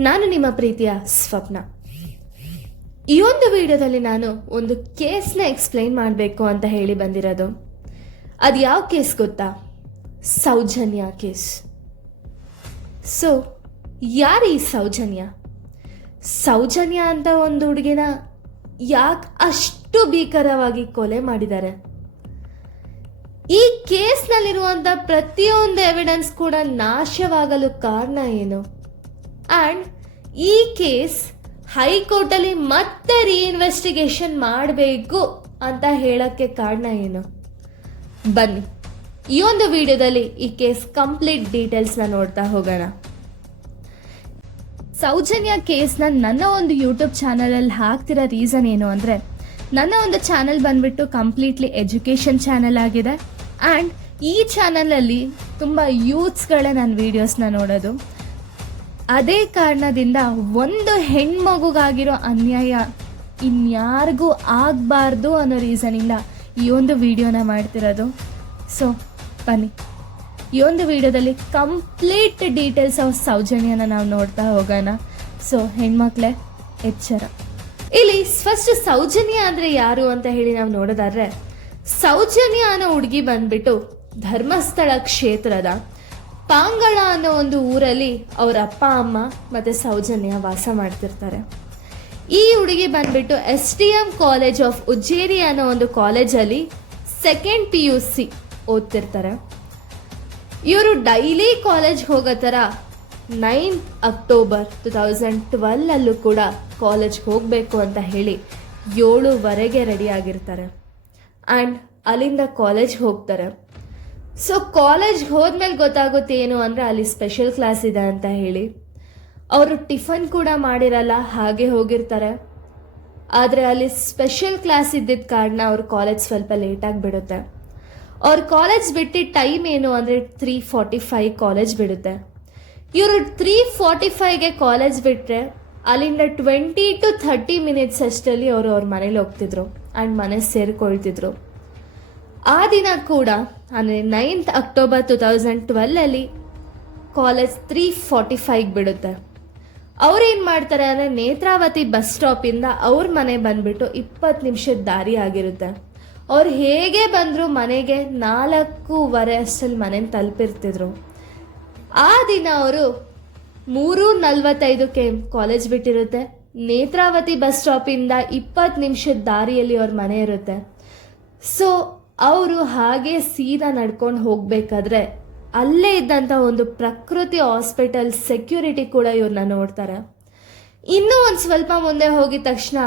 ನಾನು ನಿಮ್ಮ ಪ್ರೀತಿಯ ಸ್ವಪ್ನ. ಈ ಒಂದು ವಿಡಿಯೋದಲ್ಲಿ ನಾನು ಒಂದು ಕೇಸ್ನ ಎಕ್ಸ್ಪ್ಲೈನ್ ಮಾಡಬೇಕು ಅಂತ ಹೇಳಿ ಬಂದಿರೋದು. ಅದು ಯಾವ ಕೇಸ್ ಗೊತ್ತಾ? ಸೌಜನ್ಯ ಕೇಸ್. ಸೊ ಯಾರು ಈ ಸೌಜನ್ಯ? ಸೌಜನ್ಯ ಅಂತ ಒಂದು ಹುಡುಗಿನ ಯಾಕೆ ಅಷ್ಟು ಭೀಕರವಾಗಿ ಕೊಲೆ ಮಾಡಿದ್ದಾರೆ? ಈ ಕೇಸ್ನಲ್ಲಿರುವಂಥ ಪ್ರತಿಯೊಂದು ಎವಿಡೆನ್ಸ್ ಕೂಡ ನಾಶವಾಗಲು ಕಾರಣ ಏನು? ಆ್ಯಂಡ್ ಈ ಕೇಸ್ ಹೈಕೋರ್ಟಲ್ಲಿ ಮತ್ತೆ ರೀಇನ್ವೆಸ್ಟಿಗೇಷನ್ ಮಾಡಬೇಕು ಅಂತ ಹೇಳಕ್ಕೆ ಕಾರಣ ಏನು? ಬನ್ನಿ, ಈ ಒಂದು ವಿಡಿಯೋದಲ್ಲಿ ಈ ಕೇಸ್ ಕಂಪ್ಲೀಟ್ ಡೀಟೇಲ್ಸ್ನ ನೋಡ್ತಾ ಹೋಗೋಣ. ಸೌಜನ್ಯ ಕೇಸ್ನ ನನ್ನ ಒಂದು ಯೂಟ್ಯೂಬ್ ಚಾನಲಲ್ಲಿ ಹಾಕ್ತಿರೋ ರೀಸನ್ ಏನು ಅಂದರೆ, ನನ್ನ ಒಂದು ಚಾನಲ್ ಬಂದ್ಬಿಟ್ಟು ಕಂಪ್ಲೀಟ್ಲಿ ಎಜುಕೇಷನ್ ಚಾನಲ್ ಆಗಿದೆ. ಆ್ಯಂಡ್ ಈ ಚಾನಲಲ್ಲಿ ತುಂಬ ಯೂತ್ಸ್ಗಳೇ ನನ್ನ ವೀಡಿಯೋಸ್ನ ನೋಡೋದು. ಅದೇ ಕಾರಣದಿಂದ ಒಂದು ಹೆಣ್ಮಗುಗಾಗಿರೋ ಅನ್ಯಾಯ ಇನ್ಯಾರಿಗೂ ಆಗಬಾರ್ದು ಅನ್ನೋ ರೀಸನಿಂದ ಈ ಒಂದು ವಿಡಿಯೋನ ಮಾಡ್ತಿರೋದು. ಸೊ ಬನ್ನಿ. ಈ ಒಂದು ವಿಡಿಯೋದಲ್ಲಿ ಕಂಪ್ಲೀಟ್ ಡೀಟೇಲ್ಸ್ ಆಫ್ ಸೌಜನ್ಯನ ನಾವು ನೋಡ್ತಾ ಹೋಗೋಣ. ಸೊ ಹೆಣ್ಮಕ್ಳೇ, ಎಚ್ಚರ. ಇಲ್ಲಿ ಫಸ್ಟ್ ಸೌಜನ್ಯ ಅಂದರೆ ಯಾರು ಅಂತ ಹೇಳಿ ನಾವು ನೋಡೋದಾದ್ರೆ, ಸೌಜನ್ಯ ಅನ್ನೋ ಹುಡುಗಿ ಬಂದ್ಬಿಟ್ಟು ಧರ್ಮಸ್ಥಳ ಕ್ಷೇತ್ರದ ಪಾಂಗಳ ಅನ್ನೋ ಒಂದು ಊರಲ್ಲಿ ಅವರ ಅಪ್ಪ, ಅಮ್ಮ ಮತ್ತು ಸೌಜನ್ಯ ವಾಸ ಮಾಡ್ತಿರ್ತಾರೆ. ಈ ಹುಡುಗಿ ಬಂದ್ಬಿಟ್ಟು S T M college of Ujjeri ಅನ್ನೋ ಒಂದು ಕಾಲೇಜಲ್ಲಿ ಸೆಕೆಂಡ್ ಪಿ ಯು ಸಿ ಓದ್ತಿರ್ತಾರೆ. ಇವರು ಡೈಲಿ ಕಾಲೇಜ್ ಹೋಗೋ ಥರ ನೈನ್ ಅಕ್ಟೋಬರ್ ಟು ತೌಸಂಡ್ ಟ್ವೆಲ್ಲಲ್ಲೂ ಕೂಡ ಕಾಲೇಜ್ಗೆ ಹೋಗಬೇಕು ಅಂತ ಹೇಳಿ ಏಳುವರೆಗೆ ರೆಡಿ ಆಗಿರ್ತಾರೆ. ಆ್ಯಂಡ್ ಅಲ್ಲಿಂದ ಕಾಲೇಜ್ ಹೋಗ್ತಾರೆ. ಸೊ ಕಾಲೇಜ್ಗೆ ಹೋದ್ಮೇಲೆ ಗೊತ್ತಾಗುತ್ತೆ ಏನು ಅಂದರೆ ಅಲ್ಲಿ ಸ್ಪೆಷಲ್ ಕ್ಲಾಸ್ ಇದೆ ಅಂತ ಹೇಳಿ. ಅವರು ಟಿಫನ್ ಕೂಡ ಮಾಡಿರಲ್ಲ, ಹಾಗೆ ಹೋಗಿರ್ತಾರೆ. ಆದರೆ ಅಲ್ಲಿ ಸ್ಪೆಷಲ್ ಕ್ಲಾಸ್ ಇದ್ದಿದ್ದ ಕಾರಣ ಅವ್ರ ಕಾಲೇಜ್ ಸ್ವಲ್ಪ ಲೇಟಾಗಿ ಬಿಡುತ್ತೆ. ಅವ್ರ ಕಾಲೇಜ್ ಬಿಟ್ಟಿದ್ದ ಟೈಮ್ ಏನು ಅಂದರೆ ತ್ರೀ ಫಾರ್ಟಿ ಫೈವ್ ಕಾಲೇಜ್ ಬಿಡುತ್ತೆ. ಇವರು ತ್ರೀ ಫಾರ್ಟಿ ಫೈವ್ಗೆ ಕಾಲೇಜ್ ಬಿಟ್ಟರೆ ಅಲ್ಲಿಂದ ಟ್ವೆಂಟಿ ಟು ಥರ್ಟಿ ಮಿನಿಟ್ಸ್ ಅಷ್ಟರಲ್ಲಿ ಅವರು ಅವ್ರ ಮನೇಲಿ ಹೋಗ್ತಿದ್ರು ಆ್ಯಂಡ್ ಮನೆ ಸೇರಿಕೊಳ್ತಿದ್ರು. ಆ ದಿನ ಕೂಡ, ಅಂದರೆ ನೈನ್ತ್ ಅಕ್ಟೋಬರ್ ಟು ತೌಸಂಡ್ ಟ್ವೆಲ್ಲಲ್ಲಿ ಕಾಲೇಜ್ ತ್ರೀ ಫಾರ್ಟಿ ಫೈವ್ ಬಿಡುತ್ತೆ. ಅವ್ರೇನು ಮಾಡ್ತಾರೆ ಅಂದರೆ ನೇತ್ರಾವತಿ ಬಸ್ ಸ್ಟಾಪಿಂದ ಅವ್ರ ಮನೆ ಬಂದುಬಿಟ್ಟು ಇಪ್ಪತ್ತು ನಿಮಿಷದ ದಾರಿ ಆಗಿರುತ್ತೆ. ಅವ್ರು ಹೇಗೆ ಬಂದರು ಮನೆಗೆ ನಾಲ್ಕೂವರೆ ಅಷ್ಟಲ್ಲಿ ಮನೇನ ತಲುಪಿರ್ತಿದ್ರು. ಆ ದಿನ ಅವರು ಮೂರು ನಲ್ವತ್ತೈದಕ್ಕೆ ಕಾಲೇಜ್ ಬಿಟ್ಟಿರುತ್ತೆ. ನೇತ್ರಾವತಿ ಬಸ್ ಸ್ಟಾಪಿಂದ ಇಪ್ಪತ್ತು ನಿಮಿಷದ ದಾರಿಯಲ್ಲಿ ಅವ್ರ ಮನೆ ಇರುತ್ತೆ. ಸೊ ಅವರು ಹಾಗೆ ಸೀದಾ ನಡ್ಕೊಂಡು ಹೋಗಬೇಕಾದ್ರೆ ಅಲ್ಲೇ ಇದ್ದಂಥ ಒಂದು ಪ್ರಕೃತಿ ಹಾಸ್ಪಿಟಲ್ ಸೆಕ್ಯೂರಿಟಿ ಕೂಡ ಇವ್ರನ್ನ ನೋಡ್ತಾರೆ. ಇನ್ನೂ ಒಂದು ಸ್ವಲ್ಪ ಮುಂದೆ ಹೋಗಿದ ತಕ್ಷಣ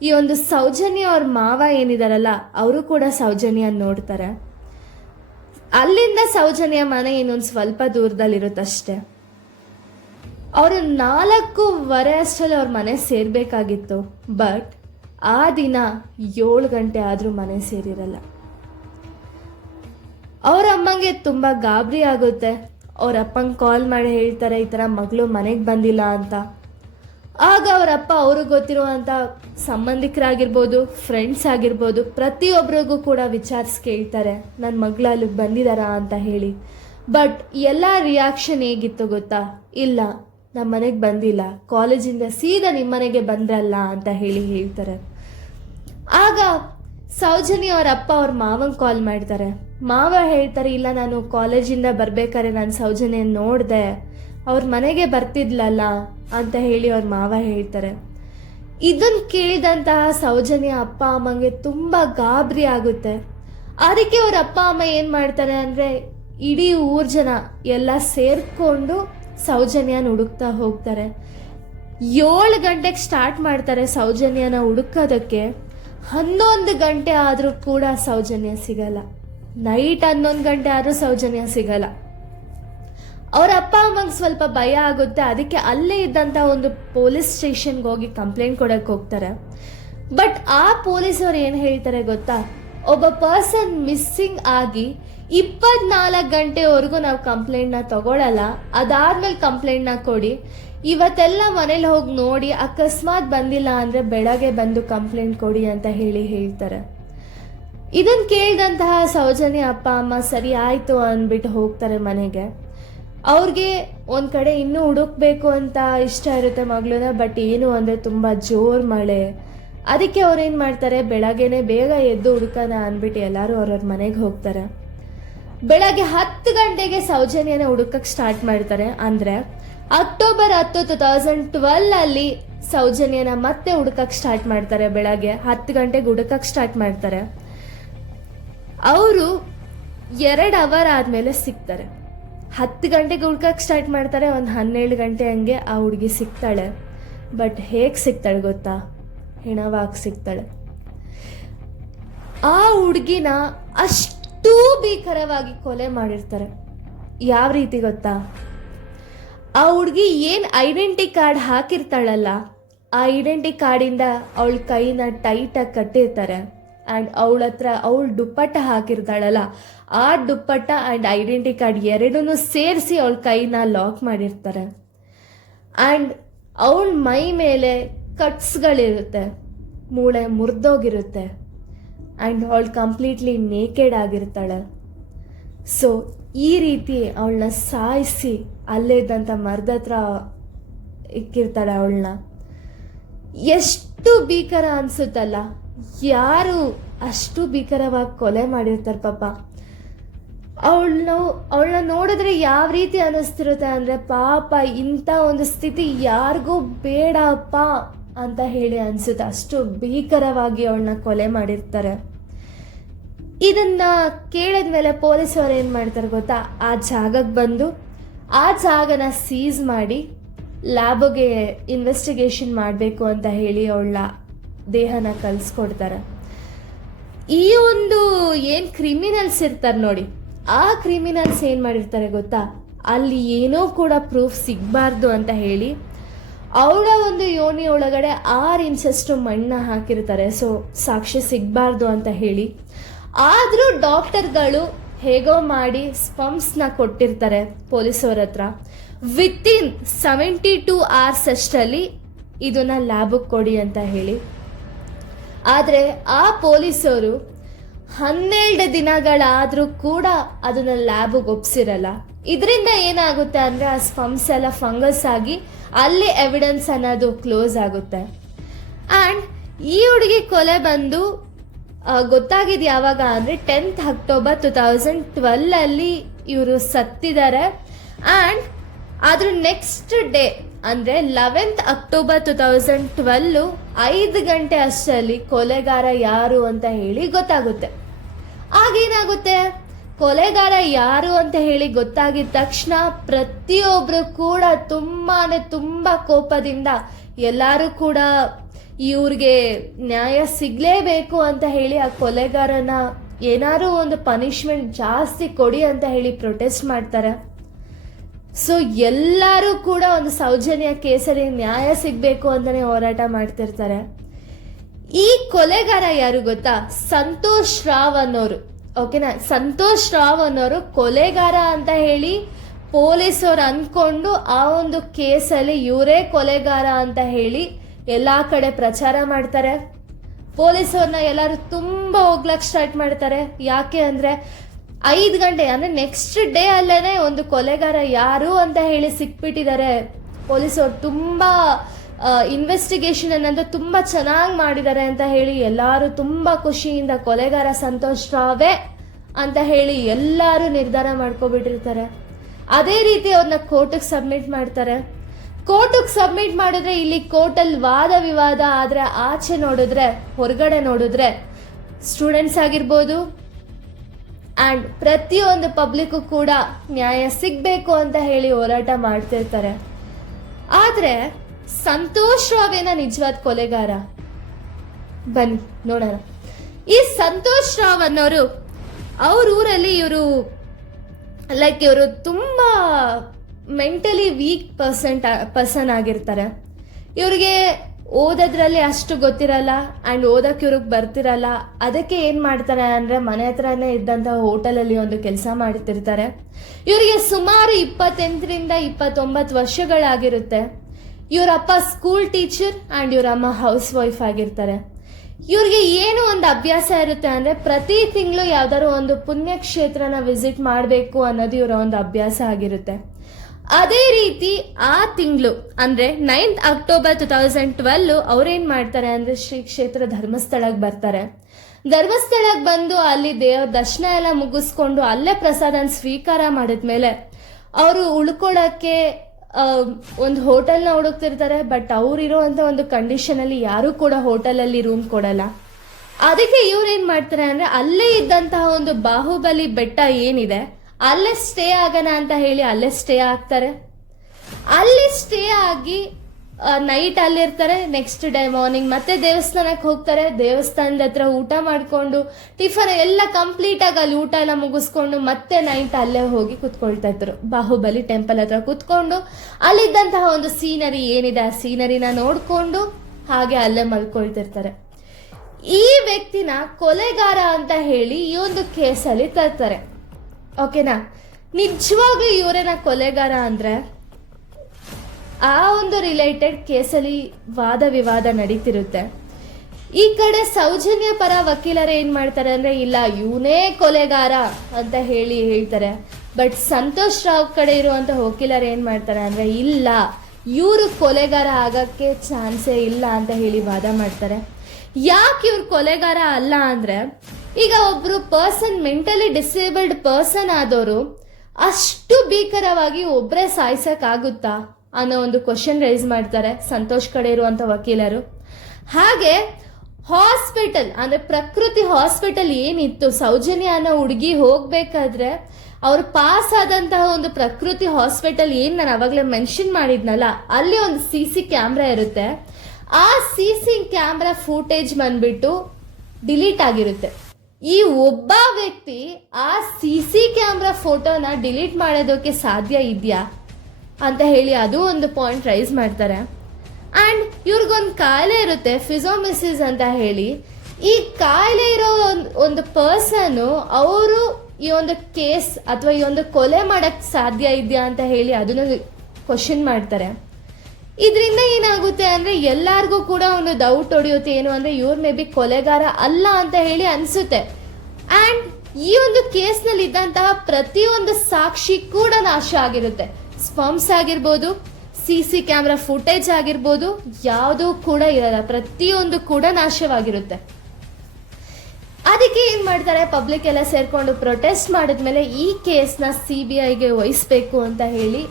ಈ ಒಂದು ಸೌಜನ್ಯ ಅವ್ರ ಮಾವ ಏನಿದಾರಲ್ಲ, ಅವರು ಕೂಡ ಸೌಜನ್ಯ ನೋಡ್ತಾರೆ. ಅಲ್ಲಿಂದ ಸೌಜನ್ಯ ಮನೆ ಇನ್ನೊಂದು ಸ್ವಲ್ಪ ದೂರದಲ್ಲಿರುತ್ತಷ್ಟೆ. ಅವರು ನಾಲ್ಕೂವರೆ ಅಷ್ಟರಲ್ಲಿ ಅವ್ರ ಮನೆ ಸೇರಬೇಕಾಗಿತ್ತು, ಬಟ್ ಆ ದಿನ ಏಳು ಗಂಟೆ ಆದರೂ ಮನೆ ಸೇರಿರಲ್ಲ. ಅವ್ರ ಅಮ್ಮಂಗೆ ತುಂಬ ಗಾಬರಿ ಆಗುತ್ತೆ. ಅವ್ರ ಅಪ್ಪಂಗೆ ಕಾಲ್ ಮಾಡಿ ಹೇಳ್ತಾರೆ, ಈ ಥರ ಮಗಳು ಮನೆಗೆ ಬಂದಿಲ್ಲ ಅಂತ. ಆಗ ಅವರಪ್ಪ ಅವ್ರಿಗೆ ಗೊತ್ತಿರುವಂಥ ಸಂಬಂಧಿಕರಾಗಿರ್ಬೋದು ಫ್ರೆಂಡ್ಸ್ ಆಗಿರ್ಬೋದು ಪ್ರತಿಯೊಬ್ಬರಿಗೂ ಕೂಡ ವಿಚಾರಿಸಿ ಕೇಳ್ತಾರೆ ನನ್ನ ಮಗಳು ಅಲ್ಲಿಗೆ ಬಂದಿದ್ದಾರಾ ಅಂತ ಹೇಳಿ. ಬಟ್ ಎಲ್ಲ ರಿಯಾಕ್ಷನ್ ಹೇಗಿತ್ತು ಗೊತ್ತಾ? ಇಲ್ಲ ನಮ್ಮ ಮನೆಗೆ ಬಂದಿಲ್ಲ, ಕಾಲೇಜಿಂದ ಸೀದಾ ನಿಮ್ಮ ಮನೆಗೆ ಬಂದ್ರಲ್ಲ ಅಂತ ಹೇಳಿ ಹೇಳ್ತಾರೆ. ಆಗ ಸೌಜನಿ ಅವ್ರ ಅಪ್ಪ ಅವ್ರ ಮಾವಂಗೆ ಕಾಲ್ ಮಾಡ್ತಾರೆ. ಮಾವ ಹೇಳ್ತಾರೆ, ಇಲ್ಲ, ನಾನು ಕಾಲೇಜಿಂದ ಬರ್ಬೇಕಾದ್ರೆ ನಾನು ಸೌಜನ್ಯ ನೋಡಿದೆ. ಅವ್ರ ಮನೆಗೆ ಬರ್ತಿದ್ಲಲ್ಲ ಅಂತ ಹೇಳಿ ಅವ್ರ ಮಾವ ಹೇಳ್ತಾರೆ. ಇದನ್ನು ಕೇಳಿದಂತಹ ಸೌಜನ್ಯ ಅಪ್ಪ ಅಮ್ಮಂಗೆ ತುಂಬ ಗಾಬರಿ ಆಗುತ್ತೆ. ಅದಕ್ಕೆ ಅವ್ರ ಅಪ್ಪ ಅಮ್ಮ ಏನು ಮಾಡ್ತಾರೆ ಅಂದರೆ, ಇಡೀ ಊರ್ ಜನ ಎಲ್ಲ ಸೇರಿಕೊಂಡು ಸೌಜನ್ಯನ ಹುಡುಕ್ತಾ ಹೋಗ್ತಾರೆ. ಏಳು ಗಂಟೆಗೆ ಸ್ಟಾರ್ಟ್ ಮಾಡ್ತಾರೆ ಸೌಜನ್ಯನ ಹುಡುಕೋದಕ್ಕೆ. ಹನ್ನೊಂದು ಗಂಟೆ ಆದರೂ ಕೂಡ ಸೌಜನ್ಯ ಸಿಗಲ್ಲ. ನೈಟ್ ಹನ್ನೊಂದು ಗಂಟೆ ಆದರೂ ಸೌಜನ್ಯ ಸಿಗಲ್ಲ. ಅವ್ರ ಅಪ್ಪ ಅಮ್ಮಂಗೆ ಸ್ವಲ್ಪ ಭಯ ಆಗುತ್ತೆ, ಅದಕ್ಕೆ ಅಲ್ಲೇ ಇದ್ದಂಥ ಒಂದು ಪೊಲೀಸ್ ಸ್ಟೇಷನ್ಗೆ ಹೋಗಿ ಕಂಪ್ಲೇಂಟ್ ಕೊಡಕ್ಕೆ ಹೋಗ್ತಾರೆ. ಬಟ್ ಆ ಪೊಲೀಸವ್ರು ಏನು ಹೇಳ್ತಾರೆ ಗೊತ್ತಾ? ಒಬ್ಬ ಪರ್ಸನ್ ಮಿಸ್ಸಿಂಗ್ ಆಗಿ ಇಪ್ಪತ್ನಾಲ್ಕು ಗಂಟೆವರೆಗೂ ನಾವು ಕಂಪ್ಲೇಂಟ್ನ ತಗೊಳ್ಳಲ್ಲ ಅದಾದ್ಮೇಲೆ ಕಂಪ್ಲೇಂಟ್ನ ಕೊಡಿ. ಇವತ್ತೆಲ್ಲ ಮನೇಲಿ ಹೋಗಿ ನೋಡಿ ಅಕಸ್ಮಾತ್ ಬಂದಿಲ್ಲ ಅಂದರೆ ಬೆಳಗ್ಗೆ ಬಂದು ಕಂಪ್ಲೇಂಟ್ ಕೊಡಿ ಅಂತ ಹೇಳಿ ಹೇಳ್ತಾರೆ. ಇದನ್ನು ಕೇಳಿದಂತಹ ಸೌಜನ್ಯ ಅಪ್ಪ, ಅಮ್ಮ ಸರಿ ಆಯಿತು ಅಂದ್ಬಿಟ್ಟು ಹೋಗ್ತಾರೆ ಮನೆಗೆ. ಅವ್ರಿಗೆ ಒಂದು ಕಡೆ ಇನ್ನೂ ಹುಡುಕ್ಬೇಕು ಅಂತ ಇಷ್ಟ ಇರುತ್ತೆ ಮಗಳನ್ನ ಬಟ್ ಏನು ಅಂದರೆ ತುಂಬ ಜೋರು ಮಳೆ. ಅದಕ್ಕೆ ಅವ್ರೇನು ಮಾಡ್ತಾರೆ, ಬೆಳಗ್ಗೆನೆ ಬೇಗ ಎದ್ದು ಹುಡುಕೋಣ ಅಂದ್ಬಿಟ್ಟು ಎಲ್ಲರೂ ಅವ್ರವ್ರ ಮನೆಗೆ ಹೋಗ್ತಾರೆ. ಬೆಳಗ್ಗೆ ಹತ್ತು ಗಂಟೆಗೆ ಸೌಜನ್ಯನ ಹುಡುಕಕ್ಕೆ ಸ್ಟಾರ್ಟ್ ಮಾಡ್ತಾರೆ. ಅಂದರೆ ಅಕ್ಟೋಬರ್ ಹತ್ತು ಟು ತೌಸಂಡ್ ಟ್ವೆಲ್ ಅಲ್ಲಿ ಸೌಜನ್ಯನ ಮತ್ತೆ ಹುಡುಕಕ್ಕೆ ಸ್ಟಾರ್ಟ್ ಮಾಡ್ತಾರೆ ಬೆಳಗ್ಗೆ. ಹತ್ತು ಗಂಟೆಗೆ ಹುಡುಕಕ್ಕೆ ಸ್ಟಾರ್ಟ್ ಮಾಡ್ತಾರೆ. ಅವರು ಎರಡು ಅವರ್ ಆದಮೇಲೆ ಸಿಗ್ತಾರೆ. ಹತ್ತು ಗಂಟೆಗೆ ಹುಡ್ಕಕ್ಕೆ ಸ್ಟಾರ್ಟ್ ಮಾಡ್ತಾರೆ, ಒಂದು ಹನ್ನೆರಡು ಗಂಟೆ ಹಂಗೆ ಆ ಹುಡುಗಿ ಸಿಗ್ತಾಳೆ. ಬಟ್ ಹೇಗೆ ಸಿಗ್ತಾಳೆ ಗೊತ್ತಾ? ಹೆಣವಾಗಿ ಸಿಗ್ತಾಳೆ. ಆ ಹುಡುಗಿನ ಅಷ್ಟು ಭೀಕರವಾಗಿ ಕೊಲೆ ಮಾಡಿರ್ತಾರೆ. ಯಾವ ರೀತಿ ಗೊತ್ತಾ? ಆ ಹುಡುಗಿ ಏನು ಐಡೆಂಟಿ ಕಾರ್ಡ್ ಹಾಕಿರ್ತಾಳಲ್ಲ, ಆ ಐಡೆಂಟಿ ಕಾರ್ಡಿಂದ ಅವಳ ಕೈನ ಟೈಟಾಗಿ ಕಟ್ಟಿರ್ತಾರೆ. ಆ್ಯಂಡ್ ಅವಳ ಹತ್ರ ಅವಳು ದುಪ್ಪಟ್ಟ ಹಾಕಿರ್ತಾಳಲ್ಲ, ಆ ದುಪ್ಪಟ್ಟ ಆ್ಯಂಡ್ ಐಡೆಂಟಿ ಕಾರ್ಡ್ ಎರಡನ್ನೂ ಸೇರಿಸಿ ಅವಳ ಕೈನ ಲಾಕ್ ಮಾಡಿರ್ತಾರೆ. ಆ್ಯಂಡ್ ಅವಳ ಮೈ ಮೇಲೆ ಕಟ್ಸ್ಗಳಿರುತ್ತೆ, ಮೂಳೆ ಮುರಿದೋಗಿರುತ್ತೆ ಆ್ಯಂಡ್ ಅವಳು ಕಂಪ್ಲೀಟ್ಲಿ ನೇಕೆಡ್ ಆಗಿರ್ತಾಳೆ. ಸೊ ಈ ರೀತಿ ಅವಳನ್ನ ಸಾಯಿಸಿ ಅಲ್ಲೇ ಇದ್ದಂಥ ಮರದ ಹತ್ರ ಇಕ್ಕಿರ್ತಾಳೆ ಅವಳನ್ನ. ಎಷ್ಟು ಭೀಕರ ಅನ್ಸುತ್ತಲ್ಲ ಯಾರು ಅಷ್ಟು ಭೀಕರವಾಗಿ ಕೊಲೆ ಮಾಡಿರ್ತಾರೆ ಪಾಪ. ಅವಳನ್ನ ಅವಳನ್ನ ನೋಡಿದ್ರೆ ಯಾವ ರೀತಿ ಅನ್ನಿಸ್ತಿರುತ್ತೆ ಅಂದರೆ ಪಾಪ ಇಂಥ ಒಂದು ಸ್ಥಿತಿ ಯಾರಿಗೂ ಬೇಡಪ್ಪ ಅಂತ ಹೇಳಿ ಅನಿಸುತ್ತೆ. ಅಷ್ಟು ಭೀಕರವಾಗಿ ಅವಳನ್ನ ಕೊಲೆ ಮಾಡಿರ್ತಾರೆ. ಇದನ್ನ ಕೇಳಿದ್ಮೇಲೆ ಪೊಲೀಸವ್ರು ಏನು ಮಾಡ್ತಾರೆ ಗೊತ್ತಾ? ಆ ಜಾಗಕ್ಕೆ ಬಂದು, ಆ ಜಾಗನ ಸೀಸ್ ಮಾಡಿ, ಲ್ಯಾಬ್ಗೆ ಇನ್ವೆಸ್ಟಿಗೇಷನ್ ಮಾಡಬೇಕು ಅಂತ ಹೇಳಿ ಅವಳ ದೇಹನ ಕಲಿಸ್ಕೊಡ್ತಾರೆ. ಈ ಒಂದು ಏನು ಕ್ರಿಮಿನಲ್ಸ್ ಇರ್ತಾರೆ ನೋಡಿ, ಆ ಕ್ರಿಮಿನಲ್ಸ್ ಏನು ಮಾಡಿರ್ತಾರೆ ಗೊತ್ತಾ? ಅಲ್ಲಿ ಏನೋ ಕೂಡ ಪ್ರೂಫ್ ಸಿಗಬಾರ್ದು ಅಂತ ಹೇಳಿ ಅವಳ ಒಂದು ಯೋನಿ ಒಳಗಡೆ ಆರು ಇಂಚಷ್ಟು ಮಣ್ಣ ಹಾಕಿರ್ತಾರೆ. ಸೊ ಸಾಕ್ಷಿ ಸಿಗಬಾರ್ದು ಅಂತ ಹೇಳಿ. ಆದರೂ ಡಾಕ್ಟರ್ಗಳು ಹೇಗೋ ಮಾಡಿ ಸ್ಪಂಪ್ಸ್ನ ಕೊಟ್ಟಿರ್ತಾರೆ ಪೊಲೀಸವ್ರ ಹತ್ರ. ವಿತಿನ್ ಸೆವೆಂಟಿ ಟೂ ಅವರ್ಸ್ ಅಷ್ಟರಲ್ಲಿ ಇದನ್ನ ಲ್ಯಾಬಿಗೆ ಕೊಡಿ ಅಂತ ಹೇಳಿ. ಆದರೆ ಆ ಪೊಲೀಸರು ಹನ್ನೆರಡು ದಿನಗಳಾದರೂ ಕೂಡ ಅದನ್ನ ಲ್ಯಾಬಿಗೆ ಒಪ್ಸಿರಲ್ಲ. ಇದರಿಂದ ಏನಾಗುತ್ತೆ ಅಂದರೆ ಆ ಸ್ಪಮ್ಸ್ ಎಲ್ಲ ಫಂಗಸ್ ಆಗಿ ಅಲ್ಲಿ ಎವಿಡೆನ್ಸ್ ಅನ್ನೋದು ಕ್ಲೋಸ್ ಆಗುತ್ತೆ. ಆ್ಯಂಡ್ ಈ ಹುಡುಗಿ ಕೊಲೆ ಬಂದು ಗೊತ್ತಾಗಿದ್ದು ಯಾವಾಗ ಅಂದರೆ ಟೆಂತ್ ಅಕ್ಟೋಬರ್ ಟು ತೌಸಂಡ್ ಟ್ವೆಲ್ಲಲ್ಲಿ ಇವರು ಸತ್ತಿದ್ದಾರೆ ಆ್ಯಂಡ್ ಅದ್ರ ನೆಕ್ಸ್ಟ್ ಡೇ ಅಂದರೆ eleventh October two thousand twelve ಐದು ಗಂಟೆ ಅಷ್ಟರಲ್ಲಿ ಕೊಲೆಗಾರ ಯಾರು ಅಂತ ಹೇಳಿ ಗೊತ್ತಾಗುತ್ತೆ. ಆಗೇನಾಗುತ್ತೆ ಕೊಲೆಗಾರ ಯಾರು ಅಂತ ಹೇಳಿ ಗೊತ್ತಾಗಿದ ತಕ್ಷಣ ಪ್ರತಿಯೊಬ್ಬರು ಕೂಡ ತುಂಬಾ ತುಂಬ ಕೋಪದಿಂದ ಎಲ್ಲರೂ ಕೂಡ ಇವ್ರಿಗೆ ನ್ಯಾಯ ಸಿಗಲೇಬೇಕು ಅಂತ ಹೇಳಿ ಆ ಕೊಲೆಗಾರನ ಏನಾದರೂ ಒಂದು ಪನಿಷ್ಮೆಂಟ್ ಜಾಸ್ತಿ ಕೊಡಿ ಅಂತ ಹೇಳಿ ಪ್ರೊಟೆಸ್ಟ್ ಮಾಡ್ತಾರೆ. ಸೊ ಎಲ್ಲರೂ ಕೂಡ ಒಂದು ಸೌಜನ್ಯ ಕೇಸರಿ ನ್ಯಾಯ ಸಿಗಬೇಕು ಅಂತಲೇ ಹೋರಾಟ ಮಾಡ್ತಿರ್ತಾರೆ. ಈ ಕೊಲೆಗಾರ ಯಾರು ಗೊತ್ತಾ? ಸಂತೋಷ್ ರಾವ್ ಅನ್ನೋರು. ಓಕೆನಾ ಸಂತೋಷ್ ರಾವ್ ಅನ್ನೋರು ಕೊಲೆಗಾರ ಅಂತ ಹೇಳಿ ಪೊಲೀಸವ್ರು ಅಂದ್ಕೊಂಡು ಆ ಒಂದು ಕೇಸಲ್ಲಿ ಇವರೇ ಕೊಲೆಗಾರ ಅಂತ ಹೇಳಿ ಎಲ್ಲ ಕಡೆ ಪ್ರಚಾರ ಮಾಡ್ತಾರೆ. ಪೊಲೀಸವ್ರನ್ನ ಎಲ್ಲರೂ ತುಂಬ ಹೋಗ್ಲಕ್ಕೆ ಸ್ಟಾರ್ಟ್ ಮಾಡ್ತಾರೆ. ಯಾಕೆ ಅಂದರೆ ಐದು ಗಂಟೆ, ಅಂದರೆ ನೆಕ್ಸ್ಟ್ ಡೇ ಅಲ್ಲೇ ಒಂದು ಕೊಲೆಗಾರ ಯಾರು ಅಂತ ಹೇಳಿ ಸಿಕ್ಬಿಟ್ಟಿದ್ದಾರೆ. ಪೊಲೀಸರು ತುಂಬ ಇನ್ವೆಸ್ಟಿಗೇಷನ್ ಅನ್ನೋದು ತುಂಬ ಚೆನ್ನಾಗಿ ಮಾಡಿದ್ದಾರೆ ಅಂತ ಹೇಳಿ ಎಲ್ಲರೂ ತುಂಬ ಖುಷಿಯಿಂದ ಕೊಲೆಗಾರ ಸಂತೋಷ್ ರಾವೇ ಅಂತ ಹೇಳಿ ಎಲ್ಲರೂ ನಿರ್ಧಾರ ಮಾಡ್ಕೊಬಿಟ್ಟಿರ್ತಾರೆ. ಅದೇ ರೀತಿ ಅವ್ರನ್ನ ಕೋರ್ಟಿಗೆ ಸಬ್ಮಿಟ್ ಮಾಡ್ತಾರೆ. ಕೋರ್ಟಿಗೆ ಸಬ್ಮಿಟ್ ಮಾಡಿದ್ರೆ ಇಲ್ಲಿ ಕೋರ್ಟಲ್ಲಿ ವಾದ ವಿವಾದ ಆದರೆ ಆಚೆ ನೋಡಿದ್ರೆ, ಹೊರಗಡೆ ನೋಡಿದ್ರೆ ಸ್ಟೂಡೆಂಟ್ಸ್ ಆಗಿರ್ಬೋದು ಆ್ಯಂಡ್ ಪ್ರತಿಯೊಂದು ಪಬ್ಲಿಕ್ಕು ಕೂಡ ನ್ಯಾಯ ಸಿಗಬೇಕು ಅಂತ ಹೇಳಿ ಹೋರಾಟ ಮಾಡ್ತಿರ್ತಾರೆ. ಆದರೆ ಸಂತೋಷ್ ರಾವೇನ ನಿಜವಾದ ಕೊಲೆಗಾರ? ಬನ್ನಿ, ನೋಡೋಣ. ಈ ಸಂತೋಷ್ ರಾವ್ ಅನ್ನೋರು, ಅವ್ರ ಊರಲ್ಲಿ ಇವರು ಲೈಕ್ ಇವರು ತುಂಬ ಮೆಂಟಲಿ ವೀಕ್ ಪರ್ಸೆಂಟ್ ಪರ್ಸನ್ ಆಗಿರ್ತಾರೆ. ಇವ್ರಿಗೆ ಓದೋದ್ರಲ್ಲಿ ಅಷ್ಟು ಗೊತ್ತಿರಲ್ಲ ಆ್ಯಂಡ್ ಓದೋಕೆ ಇವ್ರಿಗೆ ಬರ್ತಿರಲ್ಲ. ಅದಕ್ಕೆ ಏನು ಮಾಡ್ತಾರೆ ಅಂದರೆ ಮನೆ ಹತ್ರನೇ ಇದ್ದಂಥ ಹೋಟೆಲಲ್ಲಿ ಒಂದು ಕೆಲಸ ಮಾಡ್ತಿರ್ತಾರೆ. ಇವರಿಗೆ ಸುಮಾರು ಇಪ್ಪತ್ತೆಂಟರಿಂದ ಇಪ್ಪತ್ತೊಂಬತ್ತು ವರ್ಷಗಳಾಗಿರುತ್ತೆ. ಇವರಪ್ಪ ಸ್ಕೂಲ್ ಟೀಚರ್ ಆ್ಯಂಡ್ ಇವರಮ್ಮ ಹೌಸ್ ವೈಫ್ ಆಗಿರ್ತಾರೆ. ಇವ್ರಿಗೆ ಏನು ಒಂದು ಅಭ್ಯಾಸ ಇರುತ್ತೆ ಅಂದರೆ ಪ್ರತಿ ತಿಂಗಳು ಯಾವ್ದಾದ್ರು ಒಂದು ಪುಣ್ಯಕ್ಷೇತ್ರನ ವಿಸಿಟ್ ಮಾಡಬೇಕು ಅನ್ನೋದು ಇವರ ಒಂದು ಅಭ್ಯಾಸ ಆಗಿರುತ್ತೆ. ಅದೇ ರೀತಿ ಆ ತಿಂಗಳು, ಅಂದ್ರೆ ninth October two thousand twelve ಅವ್ರೇನ್ ಮಾಡ್ತಾರೆ ಅಂದ್ರೆ ಶ್ರೀ ಕ್ಷೇತ್ರ ಧರ್ಮಸ್ಥಳಕ್ಕೆ ಬರ್ತಾರೆ. ಧರ್ಮಸ್ಥಳಕ್ಕೆ ಬಂದು ಅಲ್ಲಿ ದೇವ್ರ ದರ್ಶನ ಎಲ್ಲ ಮುಗಿಸ್ಕೊಂಡು ಅಲ್ಲೇ ಪ್ರಸಾದ ಸ್ವೀಕಾರ ಮಾಡಿದ್ಮೇಲೆ ಅವರು ಉಳ್ಕೊಳ್ಳೋಕ್ಕೆ ಒಂದು ಹೋಟೆಲ್ನ ಹುಡುಕ್ತಿರ್ತಾರೆ, ಬಟ್ ಅವ್ರಿರೋವಂಥ ಒಂದು ಕಂಡೀಷನಲ್ಲಿ ಯಾರೂ ಕೂಡ ಹೋಟೆಲಲ್ಲಿ ರೂಮ್ ಕೊಡಲ್ಲ. ಅದಕ್ಕೆ ಇವ್ರು ಏನ್ ಮಾಡ್ತಾರೆ ಅಂದ್ರೆ ಅಲ್ಲೇ ಇದ್ದಂತಹ ಒಂದು ಬಾಹುಬಲಿ ಬೆಟ್ಟ ಏನಿದೆ ಅಲ್ಲೇ ಸ್ಟೇ ಆಗೋಣ ಅಂತ ಹೇಳಿ ಅಲ್ಲೇ ಸ್ಟೇ ಆಗ್ತಾರೆ. ಅಲ್ಲಿ ಸ್ಟೇ ಆಗಿ ನೈಟ್ ಅಲ್ಲಿರ್ತಾರೆ. ನೆಕ್ಸ್ಟ್ ಡೇ ಮಾರ್ನಿಂಗ್ ಮತ್ತೆ ದೇವಸ್ಥಾನಕ್ಕೆ ಹೋಗ್ತಾರೆ. ದೇವಸ್ಥಾನದ ಹತ್ರ ಊಟ ಮಾಡಿಕೊಂಡು, ಟಿಫನ್ ಎಲ್ಲ ಕಂಪ್ಲೀಟ್ ಆಗಿ ಅಲ್ಲಿ ಊಟ ಎಲ್ಲ ಮುಗಿಸ್ಕೊಂಡು ಮತ್ತೆ ನೈಟ್ ಅಲ್ಲೇ ಹೋಗಿ ಕುತ್ಕೊಳ್ತಾ ಇದ್ರು. ಬಾಹುಬಲಿ ಟೆಂಪಲ್ ಹತ್ರ ಕುತ್ಕೊಂಡು, ಅಲ್ಲಿದ್ದಂತಹ ಒಂದು ಸೀನರಿ ಏನಿದೆ, ಆ ಸೀನರಿನ ನೋಡಿಕೊಂಡು ಹಾಗೆ ಅಲ್ಲೇ ಮಲ್ಕೊಳ್ತಿರ್ತಾರೆ. ಈ ವ್ಯಕ್ತಿನ ಕೊಲೆಗಾರ ಅಂತ ಹೇಳಿ ಈ ಒಂದು ಕೇಸಲ್ಲಿ ತರ್ತಾರೆ. ಓಕೆನಾ? ನಿಜವಾಗ್ಲೂ ಇವರೇನ ಕೊಲೆಗಾರ ಅಂದ್ರೆ ಆ ಒಂದು ರಿಲೇಟೆಡ್ ಕೇಸಲ್ಲಿ ವಾದ ವಿವಾದ ನಡೀತಿರುತ್ತೆ. ಈ ಕಡೆ ಸೌಜನ್ಯ ಪರ ವಕೀಲರು ಏನು ಮಾಡ್ತಾರೆ ಅಂದ್ರೆ, ಇಲ್ಲ, ಇವನೇ ಕೊಲೆಗಾರ ಅಂತ ಹೇಳಿ ಹೇಳ್ತಾರೆ. ಬಟ್ ಸಂತೋಷ್ ರಾವ್ ಕಡೆ ಇರುವಂತ ವಕೀಲರು ಏನು ಮಾಡ್ತಾರೆ ಅಂದ್ರೆ, ಇಲ್ಲ, ಇವರು ಕೊಲೆಗಾರ ಆಗಕ್ಕೆ ಚಾನ್ಸೇ ಇಲ್ಲ ಅಂತ ಹೇಳಿ ವಾದ ಮಾಡ್ತಾರೆ. ಯಾಕೆ ಇವ್ರು ಕೊಲೆಗಾರ ಅಲ್ಲ ಅಂದ್ರೆ ಈಗ ಒಬ್ರು ಪರ್ಸನ್ ಮೆಂಟಲಿ ಡಿಸೇಬಲ್ಡ್ ಪರ್ಸನ್ ಆದವರು ಅಷ್ಟು ಭೀಕರವಾಗಿ ಒಬ್ಬರೇ ಸಾಯಿಸೋಕ್ಕಾಗುತ್ತಾ ಅನ್ನೋ ಒಂದು ಕ್ವಶನ್ ರೈಸ್ ಮಾಡ್ತಾರೆ ಸಂತೋಷ್ ಕಡೆ ಇರುವಂತ ವಕೀಲರು. ಹಾಗೆ ಹಾಸ್ಪಿಟಲ್ ಅಂದ್ರೆ ಪ್ರಕೃತಿ ಹಾಸ್ಪಿಟಲ್ ಏನಿತ್ತು ಸೌಜನ್ಯ ಅನ್ನೋ ಹುಡುಗಿ ಹೋಗಬೇಕಾದ್ರೆ ಅವ್ರು ಪಾಸ್ ಆದಂತಹ ಒಂದು ಪ್ರಕೃತಿ ಹಾಸ್ಪಿಟಲ್ ಏನು ನಾನು ಅವಾಗಲೇ ಮೆನ್ಷನ್ ಮಾಡಿದ್ನಲ್ಲ, ಅಲ್ಲಿ ಒಂದು ಸಿ ಸಿ ಕ್ಯಾಮ್ರಾ ಇರುತ್ತೆ. ಆ ಸಿ ಸಿ ಕ್ಯಾಮ್ರಾ ಫೂಟೇಜ್ ಬಂದ್ಬಿಟ್ಟು ಡಿಲೀಟ್ ಆಗಿರುತ್ತೆ. ಈ ಒಬ್ಬ ವ್ಯಕ್ತಿ ಆ ಸಿ ಸಿ ಕ್ಯಾಮ್ರಾ ಫೋಟೋನ ಡಿಲೀಟ್ ಮಾಡೋದಕ್ಕೆ ಸಾಧ್ಯ ಇದೆಯಾ? ಅಂತ ಹೇಳಿ ಅದು ಒಂದು ಪಾಯಿಂಟ್ ರೈಸ್ ಮಾಡ್ತಾರೆ. ಆ್ಯಂಡ್ ಇವ್ರಿಗೊಂದು ಕಾಯಿಲೆ ಇರುತ್ತೆ, ಫಿಸೋಮಿಸಿಸ್ ಅಂತ ಹೇಳಿ. ಈ ಕಾಯಿಲೆ ಇರೋ ಒಂದು ಒಂದು ಪರ್ಸನ್ನು ಅವರು ಈ ಒಂದು ಕೇಸ್ ಅಥವಾ ಈ ಒಂದು ಕೊಲೆ ಮಾಡೋಕ್ಕೆ ಸಾಧ್ಯ ಇದೆಯಾ ಅಂತ ಹೇಳಿ ಅದನ್ನು ಕ್ವಶನ್ ಮಾಡ್ತಾರೆ. ಇದರಿಂದ ಏನಾಗುತ್ತೆ ಅಂದರೆ ಎಲ್ಲಾರ್ಗೂ ಕೂಡ ಒಂದು ಡೌಟ್ ಹೊಡೆಯುತ್ತೆ. ಏನು ಅಂದರೆ ಇವ್ರು ಮೇ ಬಿ ಕೊಲೆಗಾರ ಅಲ್ಲ ಅಂತ ಹೇಳಿ ಅನಿಸುತ್ತೆ. ಆ್ಯಂಡ್ ಈ ಒಂದು ಕೇಸ್ನಲ್ಲಿ ಇದ್ದಂತಹ ಪ್ರತಿಯೊಂದು ಸಾಕ್ಷಿ ಕೂಡ ನಾಶ ಆಗಿರುತ್ತೆ. ಸ್ಪಂಪ್ಸ್ ಆಗಿರ್ಬೋದು, ಸಿ ಸಿ ಕ್ಯಾಮ್ರಾ ಫುಟೇಜ್ ಆಗಿರ್ಬೋದು, ಯಾವುದೂ ಕೂಡ ಇರಲ್ಲ. ಪ್ರತಿಯೊಂದು ಕೂಡ ನಾಶವಾಗಿರುತ್ತೆ. ಅದಕ್ಕೆ ಏನ್ ಮಾಡ್ತಾರೆ? ಪಬ್ಲಿಕ್ ಎಲ್ಲ ಸೇರ್ಕೊಂಡು ಪ್ರೊಟೆಸ್ಟ್ ಮಾಡಿದ್ಮೇಲೆ ಈ ಕೇಸ್ನ ಸಿ ಬಿ ಐಗೆ ವಹಿಸ್ಬೇಕು ಅಂತ ಹೇಳಿ